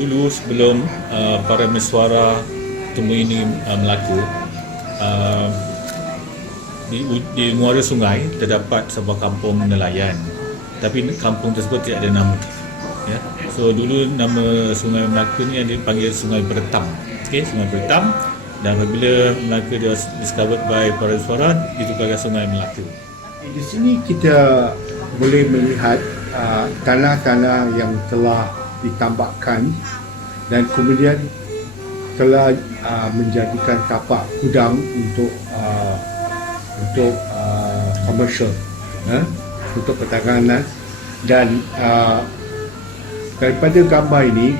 dulu sebelum para mesuara temui ini Melaka, uh, di muara sungai terdapat sebuah kampung nelayan, tapi kampung tersebut tidak ada nama. Ya. So dulu nama Sungai Melaka ni dipanggil Sungai Beretam. Okey, Sungai Beretam, dan apabila Melaka discovered by para mesuara, ditukarkan Sungai Melaka. Di sini kita boleh melihat tanah-tanah yang telah ditambakkan dan kemudian telah menjadikan tapak gudang untuk komersial, untuk perdagangan. Dan daripada gambar ini,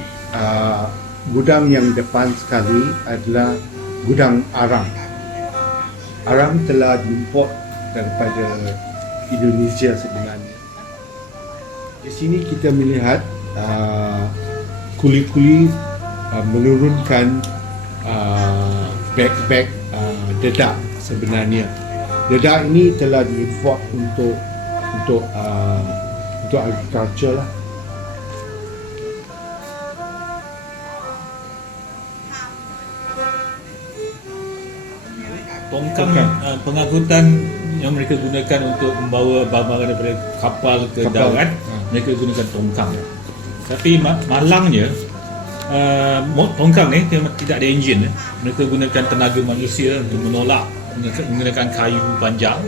gudang yang depan sekali adalah gudang arang. Arang telah diimport daripada Indonesia sebenarnya. Di sini kita melihat kuli-kuli menurunkan beg-beg dedak sebenarnya. Dedak ini telah diimport untuk agriculture lah. Tongkang pengangkutan yang mereka gunakan untuk membawa barang daripada kapal ke darat, mereka gunakan tongkang. Tapi malangnya tongkang ni tidak ada enjin. Mereka gunakan tenaga manusia untuk menolak, menggunakan kayu panjang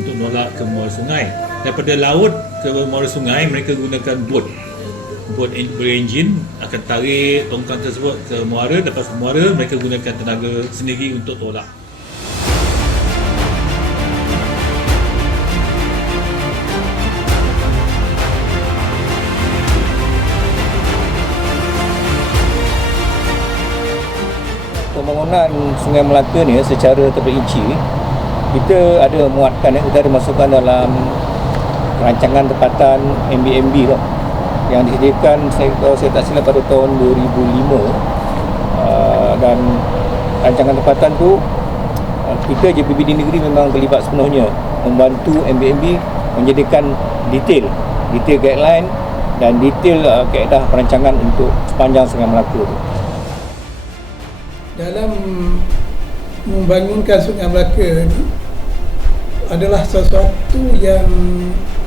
untuk menolak ke muara sungai. Daripada laut ke muara sungai, mereka gunakan bot berenjin, akan tarik tongkang tersebut ke muara. Lepas muara, mereka gunakan tenaga sendiri untuk tolak. Pembangunan Sungai Melaka ni secara terperinci, kita ada muatkan, kita ada masukkan dalam rancangan tempatan MBMB tu, yang disediakan, kalau saya tak silap, pada tahun 2005. Dan rancangan tempatan tu, kita JPBD negeri memang terlibat sepenuhnya membantu MBMB menjadikan detail guideline dan detail kaedah perancangan untuk sepanjang Sungai Melaka tu. Dalam membangunkan Sungai Melaka ni adalah sesuatu yang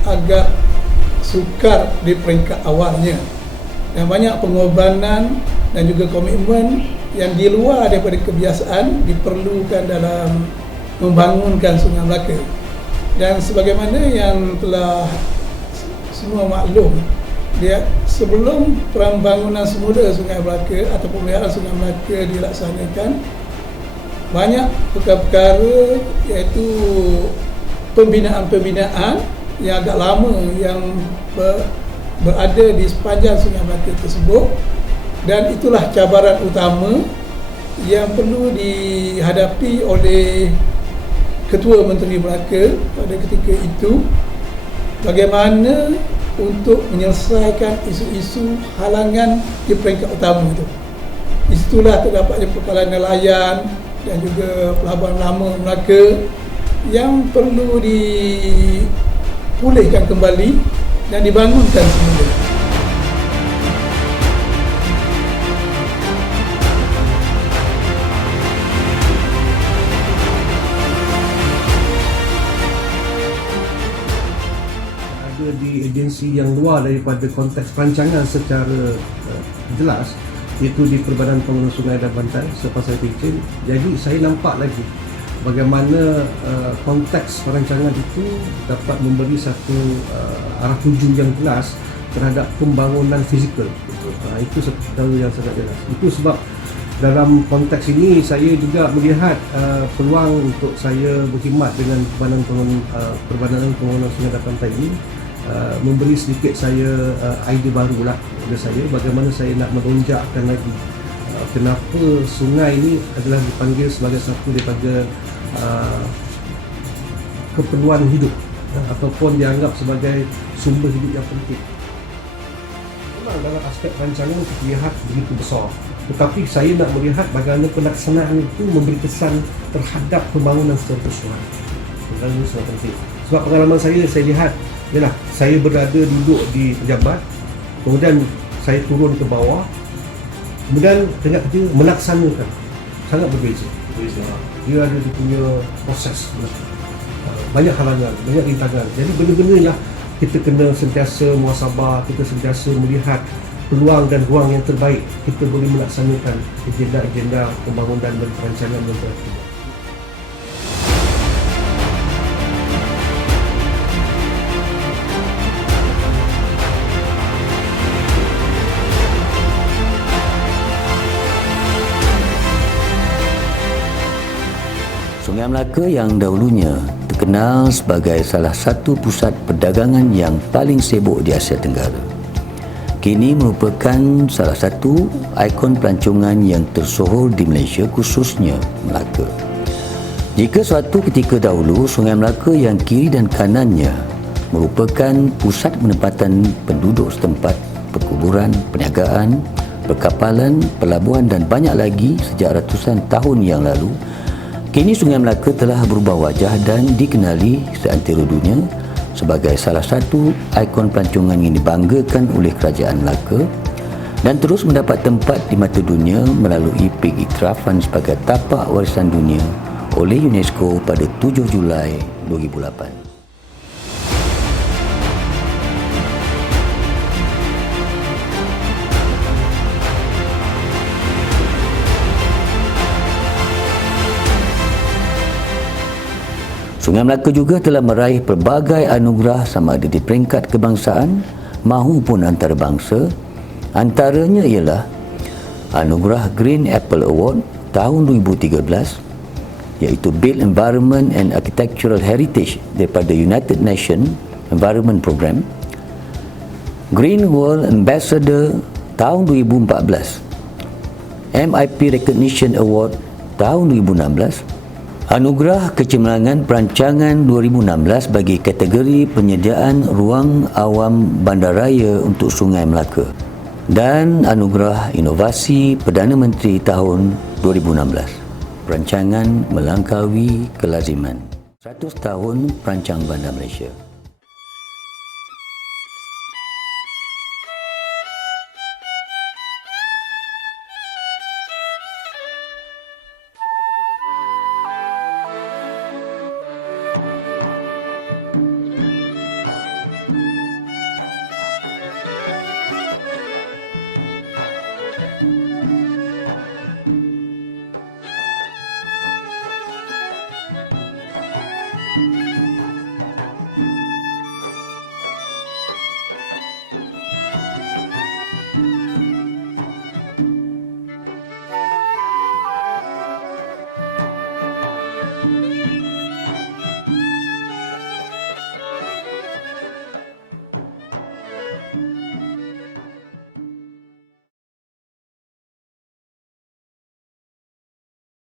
agak sukar di peringkat awalnya, dan banyak pengorbanan dan juga komitmen yang di luar daripada kebiasaan diperlukan dalam membangunkan Sungai Melaka. Dan sebagaimana yang telah semua maklum, dia sebelum pembangunan semula Sungai Melaka atau pemeliharaan Sungai Melaka dilaksanakan, banyak perkara-perkara iaitu pembinaan yang agak lama yang berada di sepanjang Sungai Melaka tersebut, dan itulah cabaran utama yang perlu dihadapi oleh Ketua Menteri Melaka pada ketika itu, bagaimana untuk menyelesaikan isu-isu halangan di peringkat utama itu. Di situlah terdapatnya perkara nelayan dan juga pelabuhan lama Melaka yang perlu dipulihkan kembali dan dibangunkan semula. Di agensi yang luar daripada konteks perancangan secara jelas, iaitu di Perbadanan Pengelolaan Sungai dan Bantai Sepasal Pencen. Jadi saya nampak lagi bagaimana konteks perancangan itu dapat memberi satu arah tuju yang jelas terhadap pembangunan fizikal. Itu satu yang sangat jelas. Itu sebab dalam konteks ini saya juga melihat peluang untuk saya berkhidmat dengan Perbadanan Pengelolaan Sungai dan Bantai ini, memberi sedikit saya idea baru lah kepada saya, bagaimana saya nak melonjakkan lagi kenapa sungai ini adalah dipanggil sebagai satu daripada keperluan hidup ataupun dianggap sebagai sumber hidup yang penting. Memang dalam aspek rancangan terlihat begitu besar, tetapi saya nak melihat bagaimana pelaksanaan itu memberi kesan terhadap pembangunan secara keseluruhan. Pembangunan secara penting. Sebab pengalaman saya lihat, ialah saya berada duduk di pejabat, kemudian saya turun ke bawah, Kemudian tingkat ketiga, melaksanakan. Sangat berbeza. Dia ada dia punya proses. Banyak halangan, banyak rintangan. Jadi benda-benda yang kita kena sentiasa muhasabah, kita sentiasa melihat peluang dan ruang yang terbaik kita boleh melaksanakan agenda-agenda pembangunan dan perancangan yang terbaik. Sungai Melaka yang dahulunya terkenal sebagai salah satu pusat perdagangan yang paling sibuk di Asia Tenggara, kini merupakan salah satu ikon pelancongan yang tersohor di Malaysia, khususnya Melaka. Jika suatu ketika dahulu Sungai Melaka yang kiri dan kanannya merupakan pusat penempatan penduduk setempat, perkuburan, perniagaan, perkapalan, pelabuhan dan banyak lagi sejak ratusan tahun yang lalu, kini Sungai Melaka telah berubah wajah dan dikenali seantero dunia sebagai salah satu ikon pelancongan yang dibanggakan oleh Kerajaan Melaka dan terus mendapat tempat di mata dunia melalui pengiktirafan sebagai tapak warisan dunia oleh UNESCO pada 7 Julai 2008. Sungai Melaka juga telah meraih pelbagai anugerah sama ada di peringkat kebangsaan maupun antarabangsa. Antaranya ialah anugerah Green Apple Award tahun 2013, iaitu Built Environment and Architectural Heritage daripada United Nations Environment Program, Green World Ambassador tahun 2014, MIP Recognition Award tahun 2016, Anugerah Kecemerlangan Perancangan 2016 bagi kategori penyediaan ruang awam bandaraya untuk Sungai Melaka, dan Anugerah Inovasi Perdana Menteri tahun 2016, Perancangan Melangkaui Kelaziman 100 tahun Perancang Bandar Malaysia.